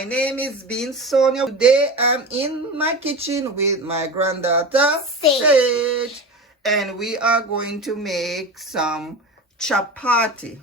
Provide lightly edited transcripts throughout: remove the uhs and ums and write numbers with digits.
My name is Bean Sonia. Today I'm in my kitchen with my granddaughter Sage, and we are going to make some chapati.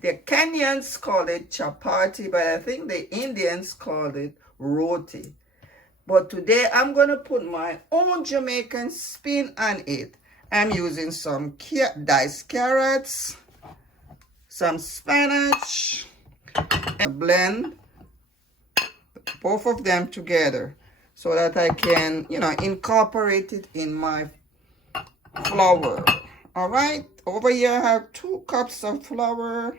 The Kenyans call it chapati, but I think the Indians call it roti. But today I'm going to put my own Jamaican spin on it. I'm using some diced carrots, some spinach, and blend both of them together so that I can, incorporate it in my flour. All right, over here I have 2 cups of flour.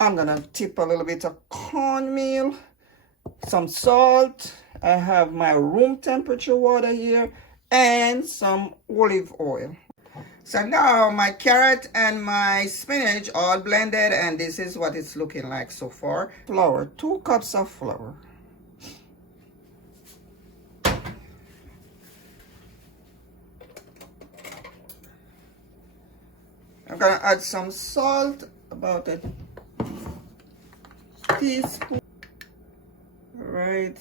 I'm gonna tip a little bit of cornmeal, some salt. I have my room temperature water here and some olive oil. So now my carrot and my spinach all blended, and this is what it's looking like so far. Flour, 2 cups of flour. I'm gonna add some salt, about a teaspoon. Right,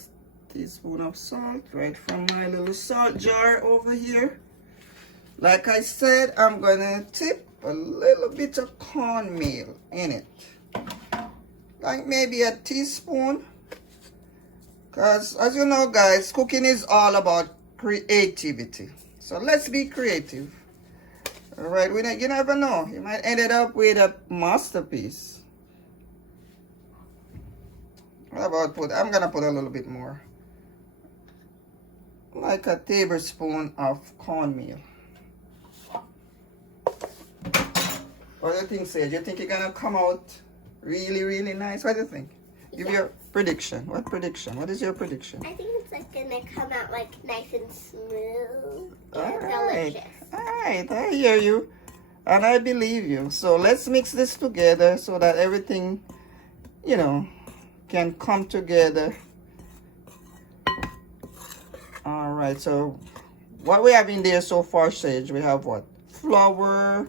teaspoon of salt right from my little salt jar over here. Like I said, I'm gonna tip a little bit of cornmeal in it, like maybe a teaspoon, because as you know guys, cooking is all about creativity. So let's be creative. All right, you never know, you might end up with a masterpiece. I'm gonna put a little bit more, like a tablespoon of cornmeal. What do you think, Sage? You think you're gonna come out really, really nice? What do you think? Give your prediction. What prediction? What is your prediction? I think it's like gonna come out like nice and smooth All and right. delicious. All right, I hear you, and I believe you. So let's mix this together so that everything, can come together. All right. So what we have in there so far, Sage? We have what? Flour.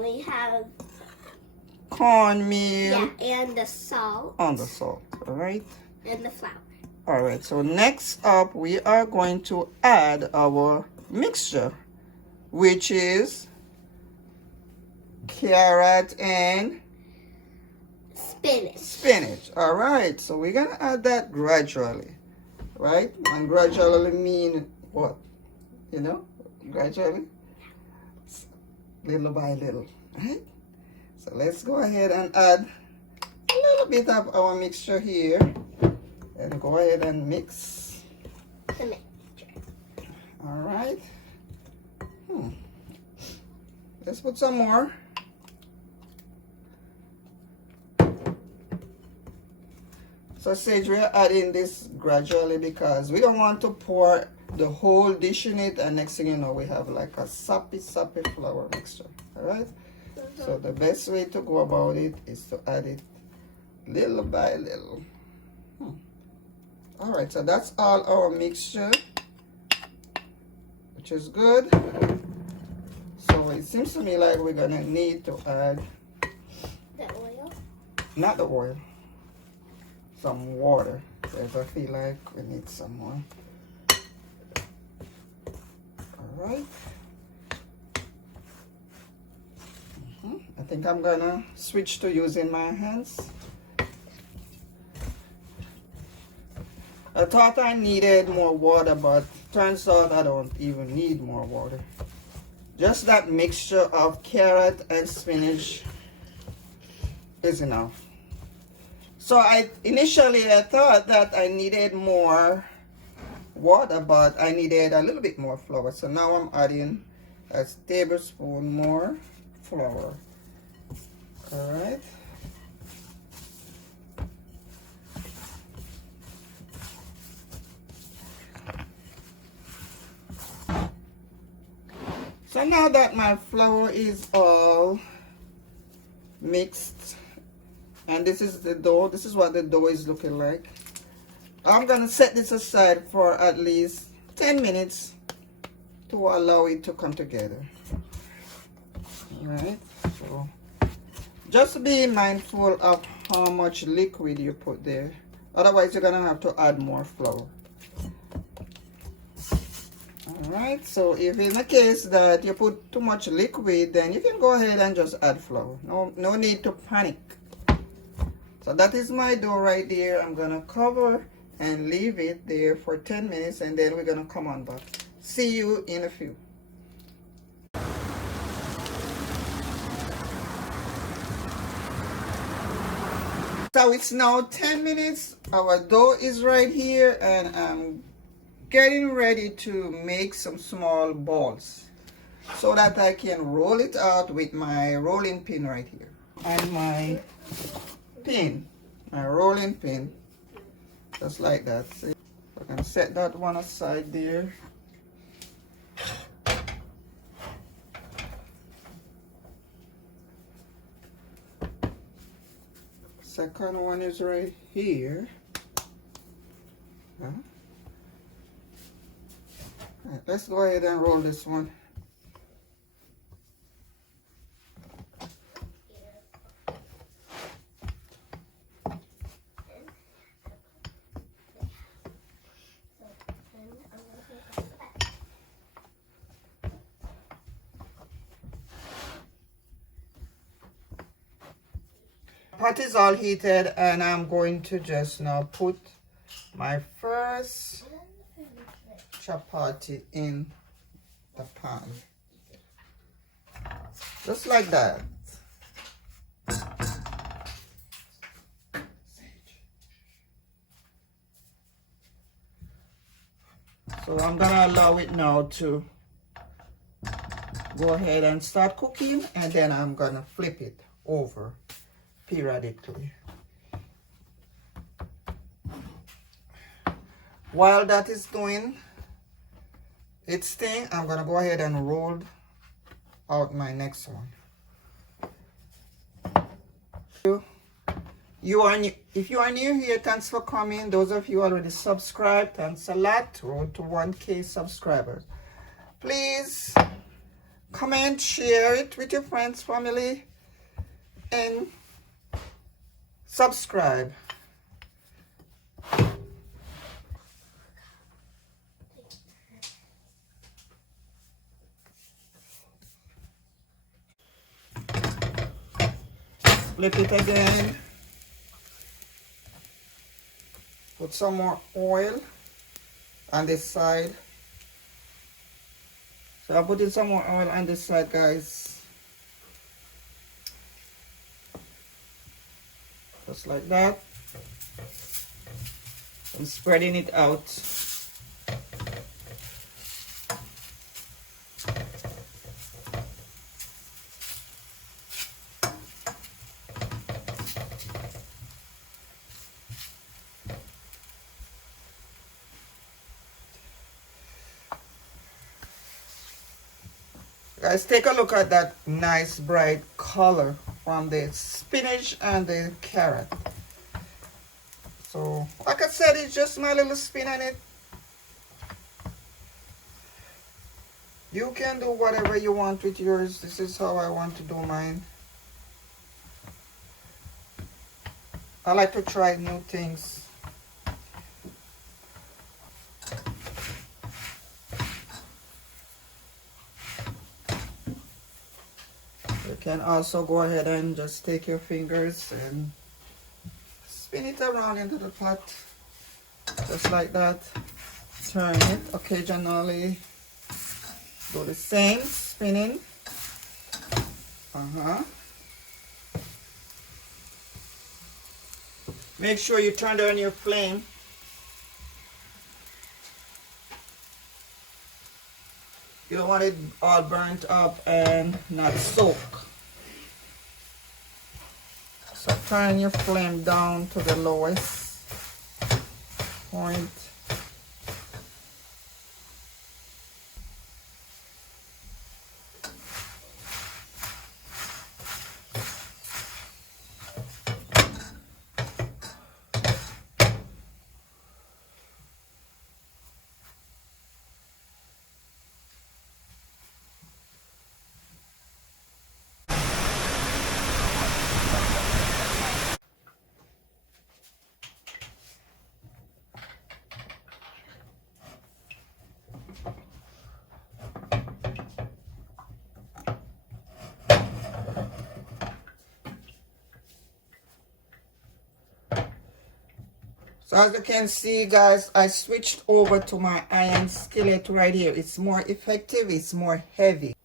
We have Cornmeal. yeah, and the salt. On the salt. All right. And the flour. All right. So next up, we are going to add our mixture, which is carrot and spinach. All right. So we're gonna add that gradually, right? And gradually mean what? Gradually, little by little, right? So let's go ahead and add a little bit of our mixture here, and go ahead and mix. The mixture. All right. Let's put some more. So Sage, we're adding this gradually because we don't want to pour the whole dish in it, and next thing you know, we have like a soppy flour mixture. All right. So the best way to go about it is to add it little by little. All right, so that's all our mixture, which is good. So it seems to me like we're gonna need to add the oil. Not the oil, some water, because I feel like we need some more. All right. I think I'm gonna switch to using my hands. I thought I needed more water, but turns out I don't even need more water. Just that mixture of carrot and spinach is enough. So initially I thought that I needed more water, but I needed a little bit more flour. So now I'm adding a tablespoon more flour. All right. So now that my flour is all mixed, and this is the dough, this is what the dough is looking like. I'm gonna set this aside for at least 10 minutes to allow it to come together. All right. So just be mindful of how much liquid you put there. Otherwise, you're gonna have to add more flour. Alright, so if in the case that you put too much liquid, then you can go ahead and just add flour. No need to panic. So that is my dough right there. I'm gonna cover and leave it there for 10 minutes, and then we're gonna come on back. See you in a few. So it's now 10 minutes. Our dough is right here, and I'm getting ready to make some small balls so that I can roll it out with my rolling pin right here. And my pin, my rolling pin, just like that. See? I can set that one aside there. Second one is right here. Huh? Right, let's go ahead and roll this one. Pot is all heated, and I'm going to just now put my first chapati in the pan. Just like that. So I'm gonna allow it now to go ahead and start cooking, and then I'm gonna flip it over periodically. While that is doing its thing, I'm gonna go ahead and roll out my next one. If you are new here, thanks for coming. Those of you already subscribed, thanks a lot. Road to 1K subscribers. Please comment, share it with your friends, family, and subscribe. Flip it again. Put some more oil on this side. So I'm putting some more oil on this side, guys. Just like that. I'm spreading it out. Guys, take a look at that nice bright color from the spinach and the carrot. So, like I said, it's just my little spin on it. You can do whatever you want with yours. This is how I want to do mine. I like to try new things. You can also go ahead and just take your fingers and spin it around into the pot, just like that. Turn it occasionally. Do the same, spinning. Make sure you turn on your flame. You don't want it all burnt up and not soak. So turn your flame down to the lowest point. So as you can see, guys, I switched over to my iron skillet right here. It's more effective, it's more heavy.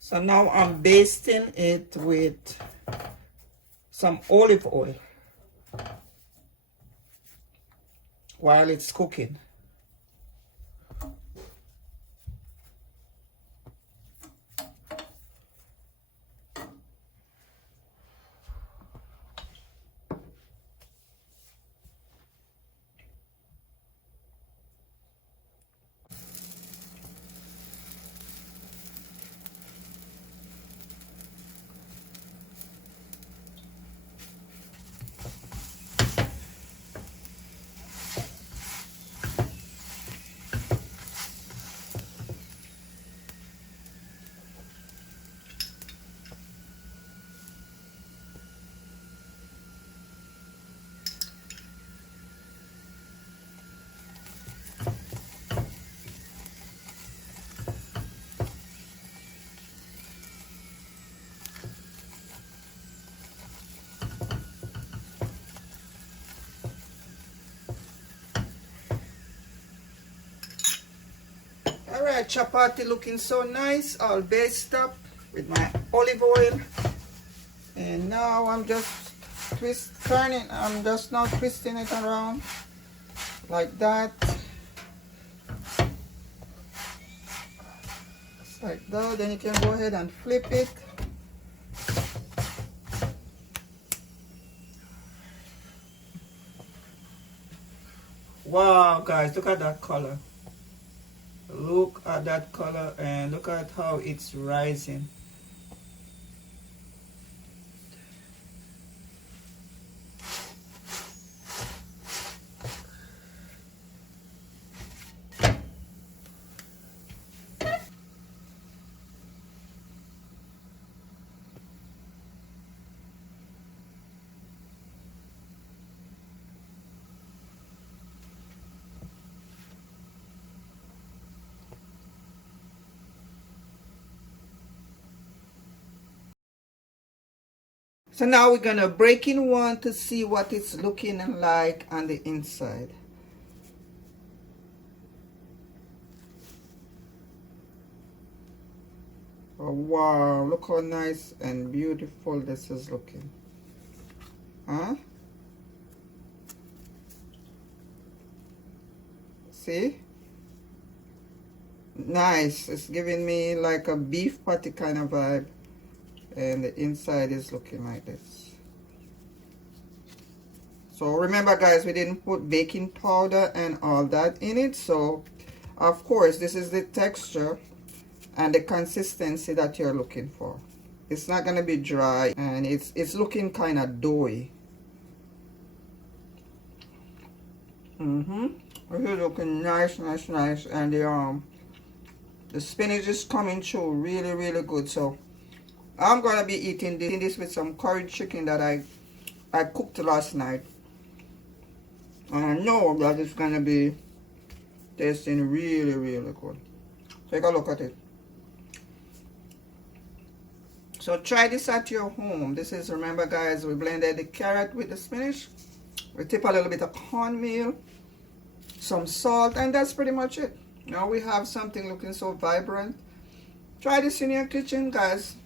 So now I'm basting it with some olive oil while it's cooking. Alright, chapati looking so nice, all basted up with my olive oil. And now I'm just I'm just now twisting it around like that. Just like that, then you can go ahead and flip it. Wow, guys, look at that color. Look at that color and look at how it's rising. So now we're gonna break in one to see what it's looking like on the inside. Oh wow, look how nice and beautiful this is looking. Huh? See? Nice. It's giving me like a beef patty kind of vibe. And the inside is looking like this. So remember, guys, we didn't put baking powder and all that in it. So of course this is the texture and the consistency that you're looking for. It's not going to be dry, and it's looking kind of doughy. This is looking nice, nice, nice. And the spinach is coming through really, really good. So I'm gonna be eating this with some curry chicken that I cooked last night. And I know that it's gonna be tasting really, really good. Take a look at it. So try this at your home. This is, remember guys, we blended the carrot with the spinach. We tip a little bit of cornmeal, some salt, and that's pretty much it. Now we have something looking so vibrant. Try this in your kitchen, guys.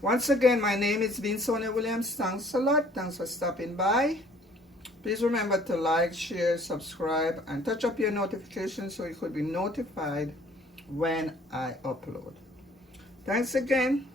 Once again, my name is Sonia Williams. Thanks a lot. Thanks for stopping by. Please remember to like, share, subscribe, and touch up your notifications so you could be notified when I upload. Thanks again.